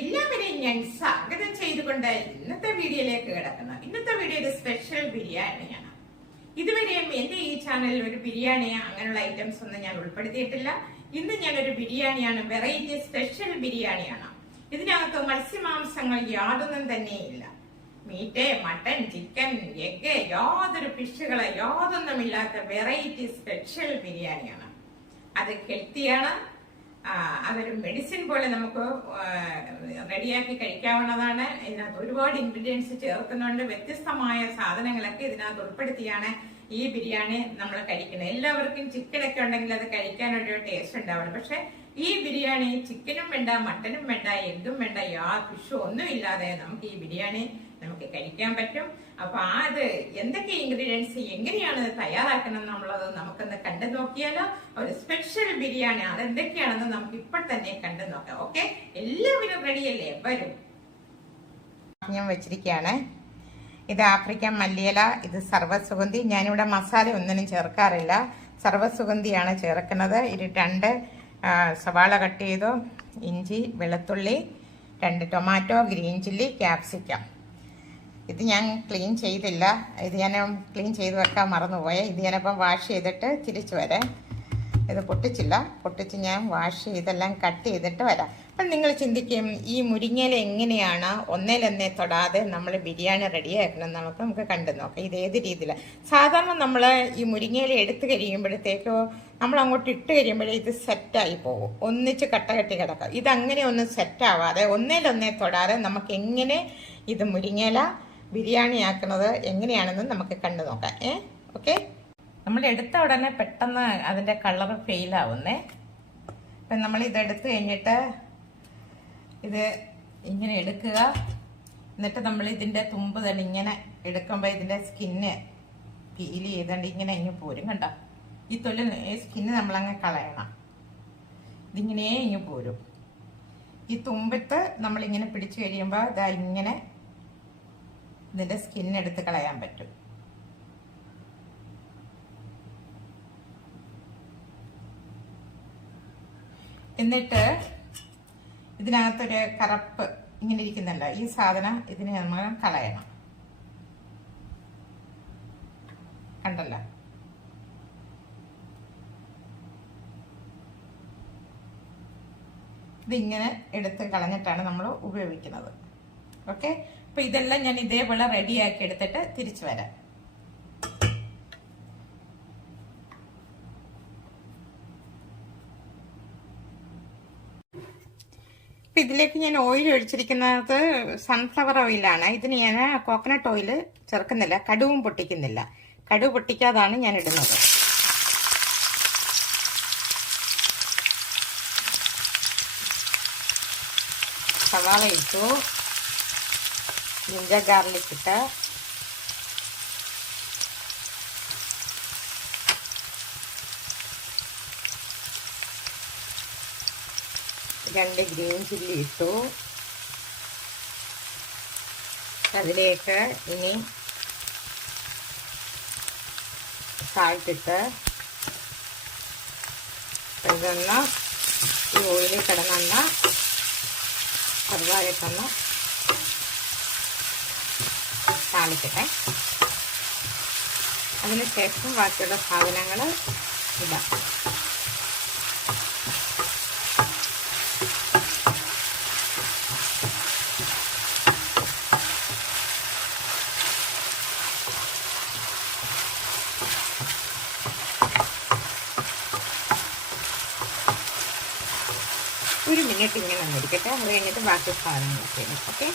എല്ലാവരെയും ഞാൻ സ്വാഗതം ചെയ്തുകൊണ്ട് ഇന്നത്തെ വീഡിയോയിലേക്ക് കിടക്കുന്നു. ഇന്നത്തെ വീഡിയോ ഒരു സ്പെഷ്യൽ ബിരിയാണിയാണ്. ഇതുവരെയും എന്റെ ഈ ചാനലിൽ ഒരു ബിരിയാണി അങ്ങനെയുള്ള ഐറ്റംസ് ഒന്നും ഞാൻ ഉൾപ്പെടുത്തിയിട്ടില്ല. ഇന്ന് ഞാനൊരു ബിരിയാണിയാണ്, വെറൈറ്റി സ്പെഷ്യൽ ബിരിയാണിയാണ്. ഇതിനകത്ത് മത്സ്യമാംസങ്ങൾ യാതൊന്നും തന്നെയില്ല. മീറ്റ്, മട്ടൻ, ചിക്കൻ, എഗ്, യാതൊരു ഫിഷുകളെ യാതൊന്നുമില്ലാത്ത വെറൈറ്റി സ്പെഷ്യൽ ബിരിയാണിയാണ്. അത് ഹെൽത്തിയാണ്. അതൊരു മെഡിസിൻ പോലെ നമുക്ക് റെഡിയാക്കി കഴിക്കാവുന്നതാണ്. ഇതിനകത്ത് ഒരുപാട് ഇൻഗ്രീഡിയൻസ് ചേർക്കുന്നുണ്ട്. വ്യത്യസ്തമായ സാധനങ്ങളൊക്കെ ഇതിനകത്ത് ഉൾപ്പെടുത്തിയാണ് ഈ ബിരിയാണി നമ്മൾ കഴിക്കുന്നത്. എല്ലാവർക്കും ചിക്കനൊക്കെ ഉണ്ടെങ്കിൽ അത് കഴിക്കാനൊരു ടേസ്റ്റ് ഉണ്ടാവണം. പക്ഷെ ഈ ബിരിയാണി ചിക്കനും വേണ്ട, മട്ടനും വേണ്ട, എഗ്ഗും വേണ്ട, ഫിഷും ഒന്നും ഇല്ലാതെ നമുക്ക് ഈ ബിരിയാണി നമുക്ക് കഴിക്കാൻ പറ്റും. അപ്പൊ അത് എന്തൊക്കെ ഇൻഗ്രീഡിയൻസ് എങ്ങനെയാണ് തയ്യാറാക്കണം എന്നുള്ളത് നമുക്കൊന്ന് കണ്ടു നോക്കിയാലോ. ഒരു സ്പെഷ്യൽ ബിരിയാണി അതെന്തൊക്കെയാണെന്ന് നമുക്ക് ഇപ്പോൾ തന്നെ കണ്ടു നോക്കാം. ഓക്കെ, എല്ലാവരും റെഡിയല്ലേ? വരും. ഞാൻ വെച്ചിരിക്കുകയാണ്. ഇത് ആഫ്രിക്കൻ മല്ലിയില, ഇത് സർവ്വസുഗന്ധി. ഞാനിവിടെ മസാല ഒന്നിനും ചേർക്കാറില്ല, സർവ്വസുഗന്ധിയാണ് ചേർക്കുന്നത്. ഇത് 2 സവാള കട്ട് ചെയ്തു, ഇഞ്ചി, വെളുത്തുള്ളി, 2 ടൊമാറ്റോ, ഗ്രീൻ ചില്ലി, ക്യാപ്സിക്കം. ഇത് ഞാൻ ക്ലീൻ ചെയ്തില്ല, ഇത് ഞാൻ ക്ലീൻ ചെയ്ത് വെക്കാൻ മറന്നുപോയെ. ഇത് ഞാനപ്പം വാഷ് ചെയ്തിട്ട് തിരിച്ചു വരാം. ഇത് പൊട്ടിച്ച് ഞാൻ വാഷ് ചെയ്തെല്ലാം കട്ട് ചെയ്തിട്ട് വരാം. അപ്പം നിങ്ങൾ ചിന്തിക്കും, ഈ മുരിങ്ങയില എങ്ങനെയാണ് ഒന്നേലൊന്നേ തൊടാതെ നമ്മൾ ബിരിയാണി റെഡിയാക്കണം? നമുക്ക് കണ്ടു നോക്കാം. ഇത് ഏത് രീതിയിലാണ്. സാധാരണ നമ്മൾ ഈ മുരിങ്ങയില എടുത്ത് കഴിയുമ്പോഴത്തേക്കോ നമ്മൾ അങ്ങോട്ട് ഇട്ട് കഴിയുമ്പോഴേ ഇത് സെറ്റായി പോകും, ഒന്നിച്ച് കട്ട കെട്ടി കിടക്കാം. ഇതങ്ങനെ ഒന്നും സെറ്റാവാതെ ഒന്നേലൊന്നേ തൊടാതെ നമുക്ക് എങ്ങനെ ഇത് മുരിങ്ങയില ബിരിയാണി ആക്കുന്നത് എങ്ങനെയാണെന്ന് നമുക്ക് കണ്ടു നോക്കാം. ഓക്കെ, നമ്മൾ എടുത്ത ഉടനെ പെട്ടെന്ന് അതിൻ്റെ കളർ ഫെയിലാവുന്നേ. അപ്പം നമ്മൾ ഇതെടുത്ത് കഴിഞ്ഞിട്ട് ഇത് ഇങ്ങനെ എടുക്കുക. എന്നിട്ട് നമ്മൾ ഇതിൻ്റെ തുമ്പ് തന്നെ ഇങ്ങനെ എടുക്കുമ്പോൾ ഇതിൻ്റെ സ്കിന്ന് പീൽ ചെയ്തുകൊണ്ട് ഇങ്ങനെ ഇങ്ങ് പോരും. കണ്ടോ, ഈ സ്കിന്ന് നമ്മളങ്ങ് കളയണം. ഇതിങ്ങനെ ഇങ്ങ് പോരും. ഈ തുമ്പത്ത് നമ്മളിങ്ങനെ പിടിച്ചു കഴിയുമ്പോൾ ഇതാ ഇങ്ങനെ ഇതിൻ്റെ സ്കിന്നെടുത്ത് കളയാൻ പറ്റും. എന്നിട്ട് ഇതിനകത്തൊരു കറുപ്പ് ഇങ്ങനെ ഇരിക്കുന്നുണ്ട്, ഈ സാധനം ഇതിനെ നമ്മൾ കളയണം. കണ്ടല്ലോ, ഇതിങ്ങനെ എടുത്ത് കളഞ്ഞിട്ടാണ് നമ്മൾ ഉപയോഗിക്കുന്നത്. ഓക്കെ, അപ്പൊ ഇതെല്ലാം ഞാൻ ഇതേപോലെ റെഡിയാക്കി എടുത്തിട്ട് തിരിച്ചു വരാം. ഇപ്പൊ ഇതിലേക്ക് ഞാൻ ഓയിൽ ഒഴിച്ചിരിക്കുന്നത് സൺഫ്ലവർ ഓയിലാണ്. ഇതിന് ഞാൻ കോക്കനട്ട് ഓയിൽ ചേർക്കുന്നില്ല, കടുവും പൊട്ടിക്കുന്നില്ല. കടുവ് പൊട്ടിക്കാതാണ് ഞാൻ ഇടുന്നത്. സവാള ഇട്ടു, ജിഞ്ചർ ഗാർലിക് ഇട്ട്, രണ്ട് ഗ്രീൻ ചില്ലി ഇട്ടു. അതിലേക്ക് ഇനി സാൾട്ടിട്ട് ഇതൊന്ന് ഈ ഓയിലിൽ കിടന്നൊന്ന് ചെറുതായിട്ടൊന്ന് താളിക്കട്ടെ. അതിനുശേഷം ബാക്കിയുള്ള സാധനങ്ങൾ ഇടാം. ഒരു മിനിറ്റ് ഇങ്ങനെ വന്നിരിക്കട്ടെ. അത് കഴിഞ്ഞിട്ട് ബാക്കി സാധനങ്ങളൊക്കെ ഇടും. ഓക്കെ,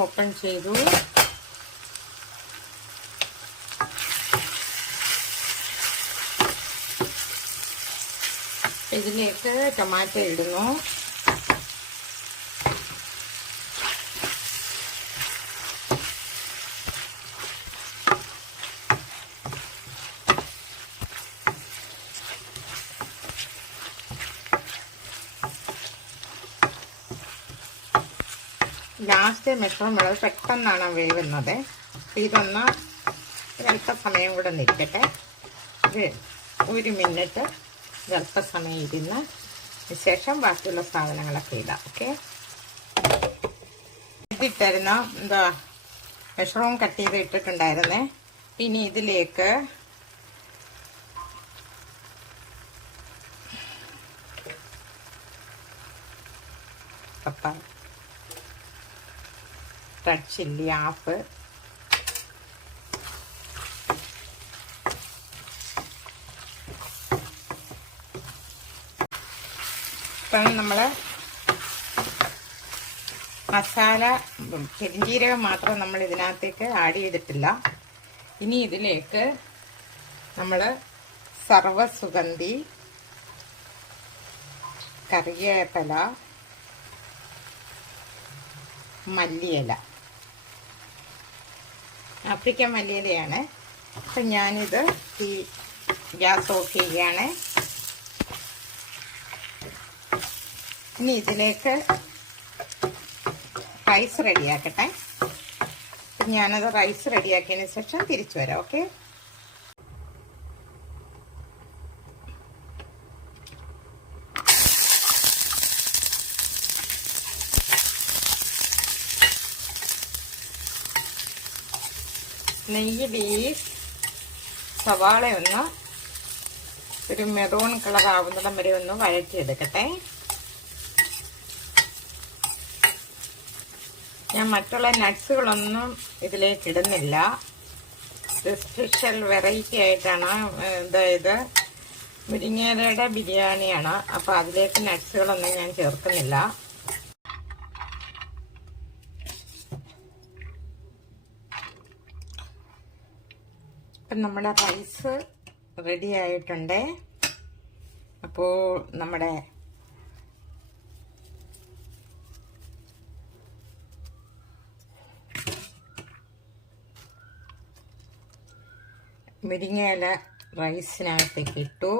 ഓപ്പൺ ചെയ്തു. ഇതിലേക്ക് ടൊമാറ്റോ ഇടുന്നു. ലാസ്റ്റ് ലാസ്റ്റ് മെഷറും വളരെ പെട്ടെന്നാണ് വേവുന്നത്. ഇതൊന്ന് ഒരല്പസമയം കൂടെ നിൽക്കട്ടെ. ഇത് 1 മിനിറ്റ് ഒരല്പസമയം ഇരുന്ന് ശേഷം ബാക്കിയുള്ള സാധനങ്ങളൊക്കെ ഇടാം. ഓക്കെ, ഇതിട്ടായിരുന്നു എന്താ മെഷറും കട്ട് ചെയ്ത് ഇട്ടിട്ടുണ്ടായിരുന്നേ. ഇനി ഇതിലേക്ക് റെഡ് ചില്ലി ഹാഫ്, ഇപ്പം നമ്മൾ മസാല പെരിഞ്ജീരകം മാത്രം നമ്മൾ ഇതിനകത്തേക്ക് ആഡ് ചെയ്തിട്ടില്ല. ഇനി ഇതിലേക്ക് നമ്മൾ സർവ്വസുഗന്ധി, കറിവേപ്പില, മല്ലിയില, ആഫ്രിക്കൻ മല്ലിയിലയാണ്. അപ്പം ഞാനിത് ഈ ഗ്യാസ് ഓഫ് ചെയ്യുകയാണ്. ഇനി ഇതിലേക്ക് റൈസ് റെഡിയാക്കട്ടെ. ഞാനത് റൈസ് റെഡിയാക്കിയതിന് ശേഷം തിരിച്ചു വരാം. ഓക്കെ, നെയ്യിൽ ഈ സവാള ഒന്ന് ഒരു മെറൂൺ കളർ ആവുന്നിടം വരെ ഒന്ന് വഴറ്റിയെടുക്കട്ടെ. ഞാൻ മറ്റുള്ള നട്ട്സുകളൊന്നും ഇതിലേക്ക് ഇടുന്നില്ല. ഇത് സ്പെഷ്യൽ വെറൈറ്റി ആയിട്ടാണ്. അതായത് മുരിങ്ങയിലയുടെ ബിരിയാണിയാണ്. അപ്പോൾ അതിലേക്ക് നട്ട്സുകളൊന്നും ഞാൻ ചേർക്കുന്നില്ല. ഇപ്പം നമ്മുടെ റൈസ് റെഡി ആയിട്ടുണ്ട്. അപ്പോൾ നമ്മുടെ മുരിങ്ങയില റൈസിനകത്തേക്ക് ഇട്ടു.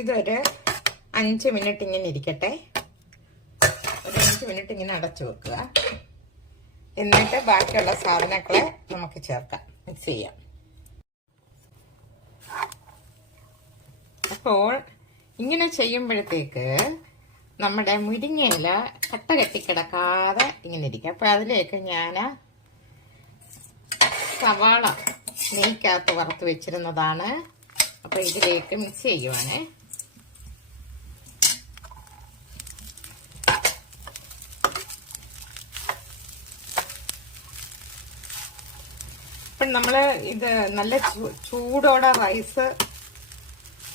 ഇതൊരു 5 മിനിറ്റ് ഇങ്ങനെ ഇരിക്കട്ടെ. ഒരു 5 മിനിറ്റ് ഇങ്ങനെ അടച്ചു വെക്കുക. എന്നിട്ട് ബാക്കിയുള്ള സാധനങ്ങളെ നമുക്ക് ചേർക്കാം, മിക്സ് ചെയ്യാം. അപ്പോൾ ഇങ്ങനെ ചെയ്യുമ്പോഴത്തേക്ക് നമ്മുടെ മുരിങ്ങയില കട്ട കെട്ടിക്കിടക്കാതെ ഇങ്ങനെ ഇരിക്കും. അപ്പോൾ അതിലേക്ക് ഞാൻ സവാള നെയ്ക്കകത്ത് വറുത്ത് വെച്ചിരുന്നതാണ്. അപ്പോൾ ഇതിലേക്ക് മിക്സ് ചെയ്യുവാണേ. അപ്പം നമ്മൾ ഇത് നല്ല ചൂടോടെ റൈസ്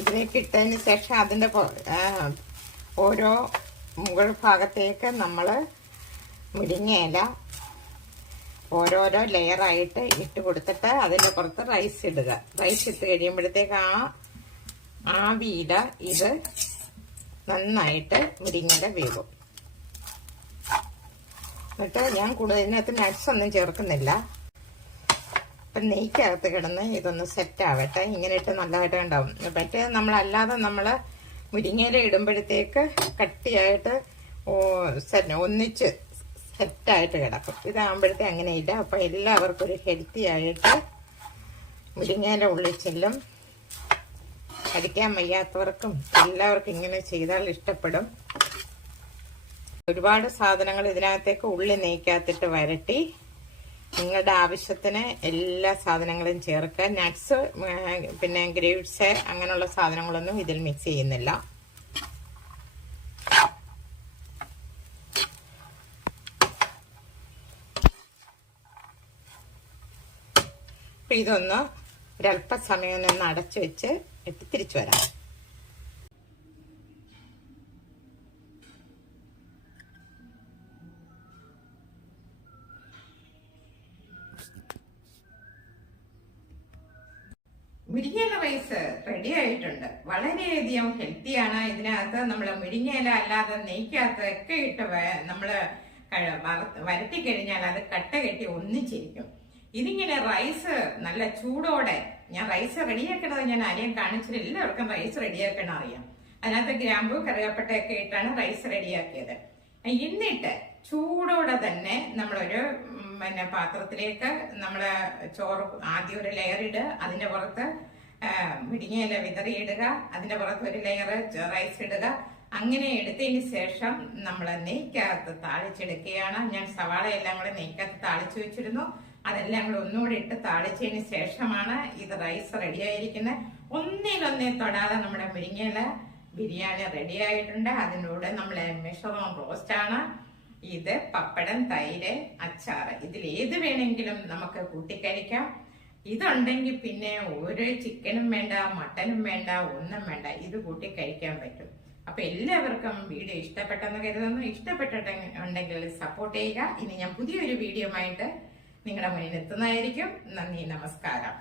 ഇതിലേക്ക് ഇട്ടതിന് ശേഷം അതിൻ്റെ ഓരോ മുകൾ ഭാഗത്തേക്ക് നമ്മൾ മുരിങ്ങയില ഓരോരോ ലെയറായിട്ട് ഇട്ട് കൊടുത്തിട്ട് അതിൻ്റെ പുറത്ത് റൈസ് ഇടുക. റൈസ് ഇട്ട് കഴിയുമ്പോഴത്തേക്ക് ആവിയില ഇത് നന്നായിട്ട് മുരിങ്ങയില വേവും. എന്നിട്ട് ഞാൻ കൂടുതൽ ഇതിനകത്ത് നട്ട്സ് ഒന്നും ചേർക്കുന്നില്ല. അപ്പം നെയ്ക്കകത്ത് കിടന്ന് ഇതൊന്ന് സെറ്റ് ആവട്ടെ. ഇങ്ങനെ ഇട്ട് നല്ലതായിട്ട് ഉണ്ടാവും. മറ്റേ നമ്മളല്ലാതെ നമ്മൾ മുരിങ്ങയില ഇടുമ്പോഴത്തേക്ക് കട്ടിയായിട്ട് ഒന്നിച്ച് സെറ്റായിട്ട് കിടക്കും. ഇതാകുമ്പോഴത്തെ അങ്ങനെയില്ല. അപ്പോൾ എല്ലാവർക്കും ഒരു ഹെൽത്തി ആയിട്ട് മുരിങ്ങയില ഉള്ളിൽ ചെല്ലും. കഴിക്കാൻ വയ്യാത്തവർക്കും എല്ലാവർക്കും ഇങ്ങനെ ചെയ്താൽ ഇഷ്ടപ്പെടും. ഒരുപാട് സാധനങ്ങൾ ഇതിനകത്തേക്ക് ഉള്ളി നെയ്ക്കകത്തിട്ട് വരട്ടി നിങ്ങളുടെ ആവശ്യത്തിന് എല്ലാ സാധനങ്ങളും ചേർക്കുക. നട്ട്സ് പിന്നെ ഗ്രേപ്സ് അങ്ങനെയുള്ള സാധനങ്ങളൊന്നും ഇതിൽ മിക്സ് ചെയ്യുന്നില്ല. അപ്പൊ ഇതൊന്ന് ഒരല്പസമയം ഒന്ന് അടച്ചു വെച്ച് ഇട്ട് തിരിച്ചു വരാം. മുരിങ്ങയില റൈസ് റെഡി ആയിട്ടുണ്ട്. വളരെയധികം ഹെൽത്തിയാണ്. ഇതിനകത്ത് നമ്മൾ മുരിങ്ങയില അല്ലാതെ നെയ്ക്കകത്ത് ഒക്കെ ഇട്ട് നമ്മള് വരട്ടി കഴിഞ്ഞാൽ അത് കട്ട കെട്ടി ഒന്നിച്ചിരിക്കും. ഇതിങ്ങനെ റൈസ് നല്ല ചൂടോടെ, ഞാൻ റൈസ് റെഡിയാക്കണത് ഞാൻ ആരെയും കാണിച്ചില്ല, എല്ലാവർക്കും റൈസ് റെഡിയാക്കണം അറിയാം. അതിനകത്ത് ഗ്രാമ്പു കറുകപ്പട്ടയൊക്കെ ഇട്ടാണ് റൈസ് റെഡിയാക്കിയത്. എന്നിട്ട് ചൂടോടെ തന്നെ നമ്മളൊരു പാത്രത്തിലേക്ക് നമ്മള് ചോറ് ആദ്യം ഒരു ലെയർ ഇടുക, അതിന്റെ പുറത്ത് മുരിങ്ങയില വിതറിയിടുക, അതിന്റെ പുറത്ത് ഒരു ലെയർ റൈസ് ഇടുക. അങ്ങനെ എടുത്തതിന് ശേഷം നമ്മൾ നെയ്ക്കകത്ത് താളിച്ചെടുക്കുകയാണ്. ഞാൻ സവാള എല്ലാം കൂടെ നെയ്ക്കകത്ത് താളിച്ചു വെച്ചിരുന്നു. അതെല്ലാം കൂടെ ഒന്നുകൂടി ഇട്ട് താളിച്ചതിന് ശേഷമാണ് ഇത് റൈസ് റെഡി ആയിരിക്കുന്നത്. ഒന്നിനൊന്നേ തൊടാതെ നമ്മുടെ മുരിങ്ങയില ബിരിയാണി റെഡി ആയിട്ടുണ്ട്. അതിലൂടെ നമ്മളെ മെഷറോൺ റോസ്റ്റ് ആണ് ഇത്. പപ്പടം, തൈര്, അച്ചാറ്, ഇതിൽ ഏത് വേണമെങ്കിലും നമുക്ക് കൂട്ടിക്കഴിക്കാം. ഇതുണ്ടെങ്കിൽ പിന്നെ ഒരു ചിക്കനും വേണ്ട, മട്ടനും വേണ്ട, ഒന്നും വേണ്ട, ഇത് കൂട്ടി കഴിക്കാൻ പറ്റും. അപ്പൊ എല്ലാവർക്കും വീഡിയോ ഇഷ്ടപ്പെട്ടെന്ന് കരുതുന്നു. ഇഷ്ടപ്പെട്ടിട്ടുണ്ടെങ്കിൽ സപ്പോർട്ട് ചെയ്യുക. ഇനി ഞാൻ പുതിയൊരു വീഡിയോ ആയിട്ട് നിങ്ങളുടെ മുന്നിൽ എത്തുന്നതായിരിക്കും. നന്ദി, നമസ്കാരം.